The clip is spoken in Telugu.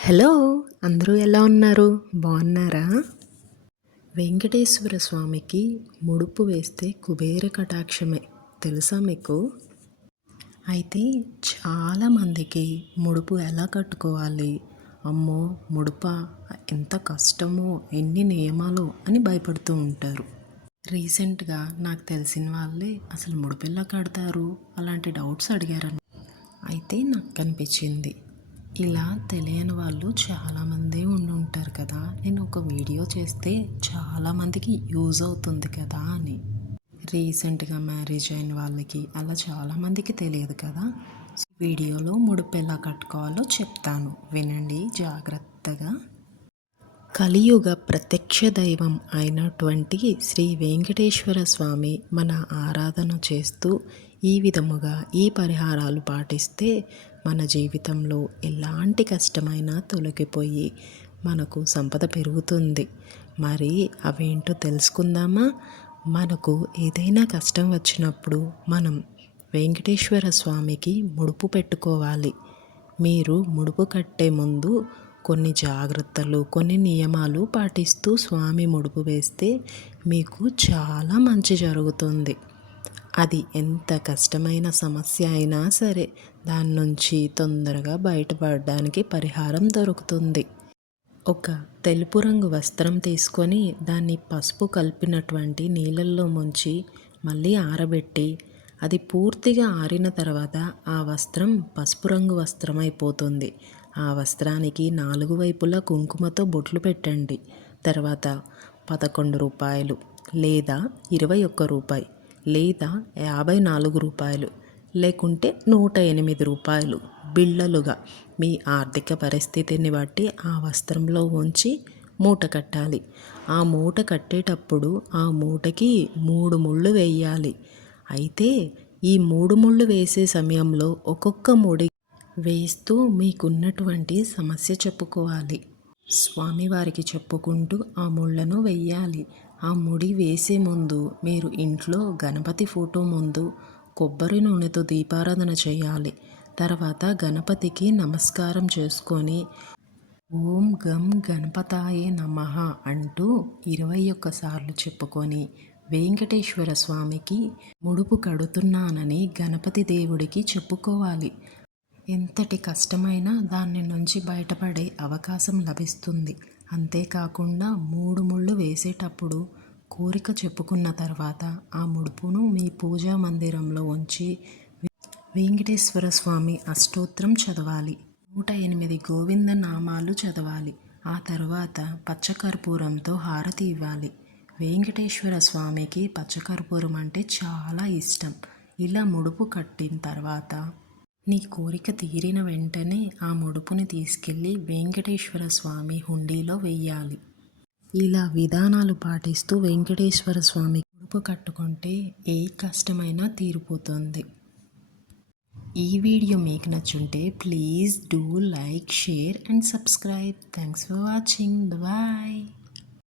హలో! అందరూ ఎలా ఉన్నారు? బాగున్నారా? వెంకటేశ్వర స్వామికి ముడుపు వేస్తే కుబేర కటాక్షమే తెలుసా మీకు? అయితే చాలామందికి ముడుపు ఎలా కట్టుకోవాలి? అమ్మో! ముడుపా ఎంత కష్టమో, ఎన్ని నియమాలో అని భయపడుతూ ఉంటారు. రీసెంట్గా నాకు తెలిసిన వాళ్ళే అసలు ముడుపు ఎలా కడతారు అలాంటి డౌట్స్ అడిగారని. అయితే నాకు కనిపించింది ఇలా తెలియని వాళ్ళు చాలామంది ఉంటారు కదా, నేను ఒక వీడియో చేస్తే చాలామందికి యూజ్ అవుతుంది కదా అని. రీసెంట్గా మ్యారేజ్ అయిన వాళ్ళకి అలా చాలామందికి తెలియదు కదా. వీడియోలో ముడుపు ఎలా కట్టుకోవాలో చెప్తాను, వినండి జాగ్రత్తగా. కలియుగ ప్రత్యక్ష దైవం అయినటువంటి శ్రీ వెంకటేశ్వర స్వామి మన ఆరాధన చేస్తూ ఈ విధముగా ఈ పరిహారాలు పాటిస్తే మన జీవితంలో ఎలాంటి కష్టమైనా తొలగిపోయి మనకు సంపద పెరుగుతుంది. మరి అవేంటో తెలుసుకుందామా? మనకు ఏదైనా కష్టం వచ్చినప్పుడు మనం వెంకటేశ్వర స్వామికి ముడుపు పెట్టుకోవాలి. మీరు ముడుపు కట్టే ముందు కొన్ని జాగ్రత్తలు, కొన్ని నియమాలు పాటిస్తూ స్వామి ముడుపు వేస్తే మీకు చాలా మంచి జరుగుతుంది. అది ఎంత కష్టమైన సమస్య అయినా సరే దాని నుంచి తొందరగా బయటపడడానికి పరిహారం దొరుకుతుంది. ఒక తెలుపు రంగు వస్త్రం తీసుకొని దాన్ని పసుపు కలిపినటువంటి నీళ్ళల్లో ముంచి మళ్ళీ ఆరబెట్టి అది పూర్తిగా ఆరిన తర్వాత ఆ వస్త్రం పసుపు రంగు వస్త్రం అయిపోతుంది. ఆ వస్త్రానికి 4 వైపులా కుంకుమతో బొట్లు పెట్టండి. తర్వాత 11 రూపాయలు లేదా 21 రూపాయి లేదా 54 రూపాయలు లేకుంటే 108 రూపాయలు బిళ్ళలుగా మీ ఆర్థిక పరిస్థితిని బట్టి ఆ వస్త్రంలో ఉంచి మూట కట్టాలి. ఆ మూట కట్టేటప్పుడు ఆ మూటకి 3 ముళ్ళు వేయాలి. అయితే ఈ 3 ముళ్ళు వేసే సమయంలో ఒక్కొక్క ముడి వేస్తూ మీకున్నటువంటి సమస్య చెప్పుకోవాలి. స్వామివారికి చెప్పుకుంటూ ఆ ముళ్ళను వెయ్యాలి. ఆ ముడి వేసే ముందు మీరు ఇంట్లో గణపతి ఫోటో ముందు కొబ్బరి నూనెతో దీపారాధన చేయాలి. తర్వాత గణపతికి నమస్కారం చేసుకొని ఓం గం గణపతాయే నమః అంటూ 21 సార్లు చెప్పుకొని వెంకటేశ్వర స్వామికి ముడుపు కడుతున్నానని గణపతి దేవుడికి చెప్పుకోవాలి. ఎంతటి కష్టమైనా దాని నుంచి బయటపడే అవకాశం లభిస్తుంది. అంతేకాకుండా 3 ముళ్ళు వేసేటప్పుడు కోరిక చెప్పుకున్న తర్వాత ఆ ముడుపును మీ పూజా మందిరంలో ఉంచి వెంకటేశ్వర స్వామి అష్టోత్తరం చదవాలి. 108 గోవింద నామాలు చదవాలి. ఆ తర్వాత పచ్చకర్పూరంతో హారతి ఇవ్వాలి. వెంకటేశ్వర స్వామికి పచ్చకర్పూరం అంటే చాలా ఇష్టం. ఇలా ముడుపు కట్టిన తర్వాత నీ కోరిక తీరిన వెంటనే ఆ ముడుపుని తీసుకెళ్ళి వెంకటేశ్వర స్వామి హుండీలో వెయ్యాలి. ఇలా విధానాలు పాటిస్తూ వెంకటేశ్వర స్వామి ముడుపు కట్టుకుంటే ఏ కష్టమైనా తీరిపోతుంది. ఈ వీడియో మీకు నచ్చుంటే please do like, share and subscribe. Thanks for watching. Bye.